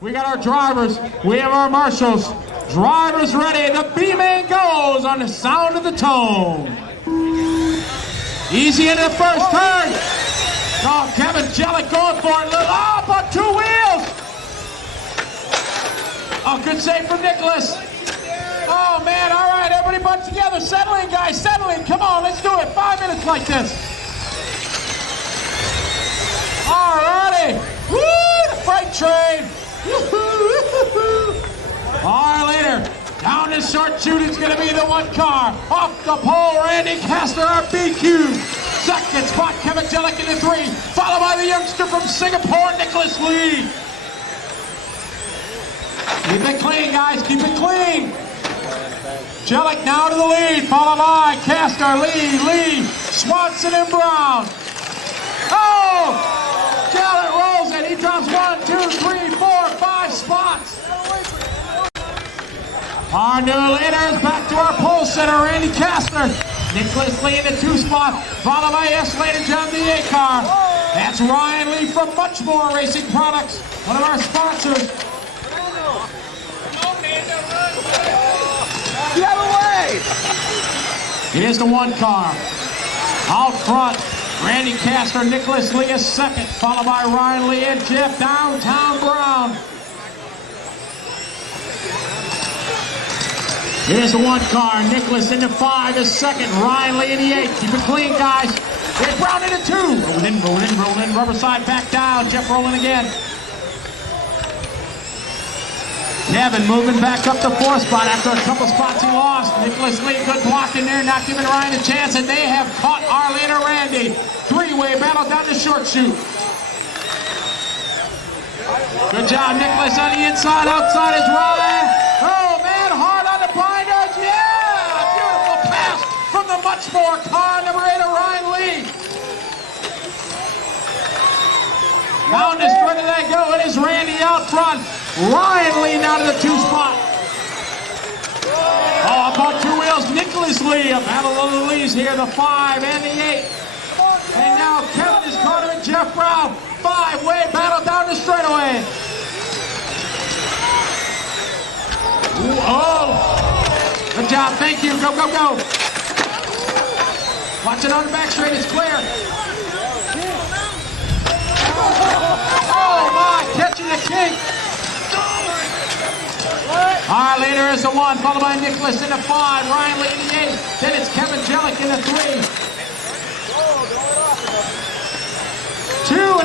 We got our drivers. We have our marshals. Drivers ready. The B-main goes on the sound of the tone. Easy into the first turn. Oh, Kevin Jellick going for it. Up on two wheels. Oh, good save from Nicholas. Oh, man. All right, everybody butt together. Settle in, guys. Settle in. Come on, let's do it. 5 minutes like this. All righty. Woo, the freight train. All right, later. Down this short chute, it's going to be the one car. Off the pole, Randy Castor, our BQ. Second spot, Kevin Jellick in the 3. Followed by the youngster from Singapore, Nicholas Lee. Keep it clean, guys. Keep it clean. Jellick now to the lead. Followed by Castor, Lee, Swanson, and Brown. Oh! Jellick rolls it. He drops 1, 2, 3, 4, 5 spots. Our new leader is back to our pole sitter, Randy Castor. Nicholas Lee in the 2 spot, followed by Slater John the 8 car. That's Ryan Lee from Much More Racing Products, one of our sponsors. The other way! Here's the 1 car. Out front, Randy Castor, Nicholas Lee is second, followed by Ryan Lee and Jeff Downtown Brown. Here's the 1 car. Nicholas in the 5 is second. Ryan Lee in the 8. Keep it clean, guys. Here's Brown in the 2. Roll in. Rubber side back down. Jeff rolling again. Kevin moving back up the 4th spot after a couple spots he lost. Nicholas Lee, good block in there, not giving Ryan a chance, and they have caught our leader, Randy. 3-way battle down the short chute. Good job, Nicholas on the inside. Outside is Ryan. Oh, man, hard on the binders. Yeah! Beautiful pass from the Much More car, number 8, Ryan Lee. Down this where did they go? It is Randy out front. Ryan Lee now to the 2 spot. Oh, up on 2 wheels, Nicholas Lee. A battle of the Lees here, the 5 and the 8. And now Kevin is Carter and Jeff Brown. 5-way battle down the straightaway. Oh, good job, thank you. Go, go, go. Watch it on the back straight, it's clear. Oh my, catching the kink. All right, later is the 1, followed by Nicholas in the 5, Ryan Lee in the 8. Then it's Kevin Jellick in the 3. 2.5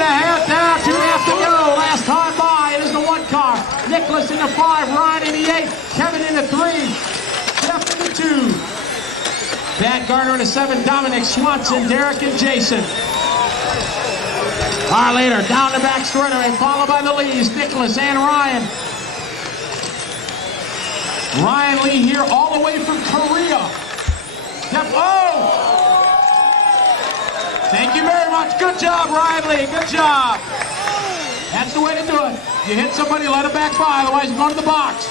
down, 2.5 to go. Last time by, it is the 1 car. Nicholas in the 5, Ryan in the 8, Kevin in the 3, Jeff in the 2. Pat Garner in the 7, Dominic Swanson, Derek and Jason. All right, later, down the back straightaway, followed by the Lees, Nicholas and Ryan. Ryan Lee here all the way from Korea. Oh! Thank you very much. Good job, Ryan Lee. Good job. That's the way to do it. You hit somebody, let it back by, otherwise you go to the box.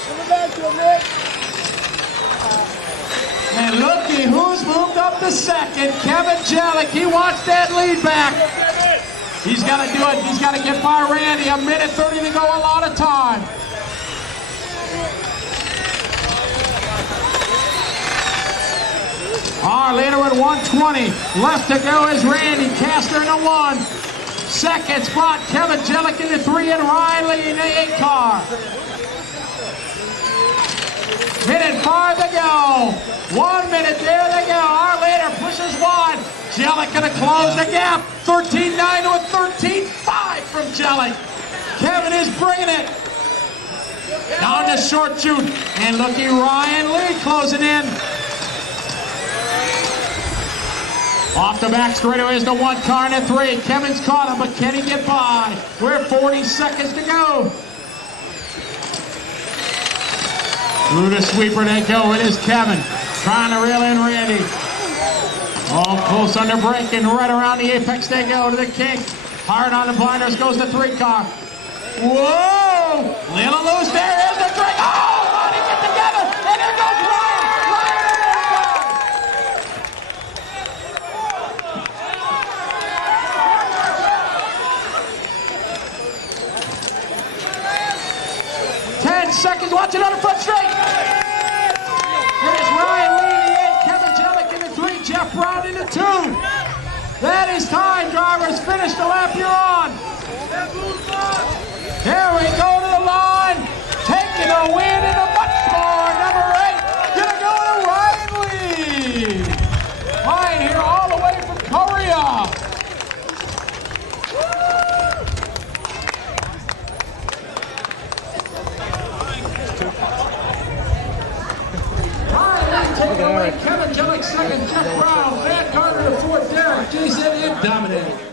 And looky who's moved up to second. Kevin Jellick. He wants that lead back. He's got to do it. He's got to get by Randy. 1:30 to go, a lot of time. All right, later at 1:20. Left to go is Randy Castor in the 1. Second spot, Kevin Jellick in the 3 and Ryan Lee in the 8 car. 1:05 to go. 1 minute, there they go. Our later pushes wide. Jellick gonna close the gap. 13.9 to a 13.5 from Jellick. Kevin is bringing it. Down to short chute. And looky, Ryan Lee closing in. Off the back straightaway is the 1 car and the 3. Kevin's caught him, but can he get by? We're 40 seconds to go. Through the sweeper they go. It is Kevin trying to reel in Randy. Oh, close under brake and right around the apex they go to the kink. Hard on the blinders goes the 3 car. Whoa! Little loose. There is the 3. Oh, they get together, and there goes Ryan. 10 seconds. Watch it on the front straight. Here's Ryan Reedy, 8, Kevin Jellick in the 3, Jeff Brown in the 2. That is time, drivers. Finish the lap you're on. Here we go to the line. Taking the win in the much more. Number 8, gonna go to Ryan Lee. Ryan here all the way from Korea. Taking away Kevin Jellick second, Jeff Brown, Van Carter to fourth, Derek, Jason, and dominating.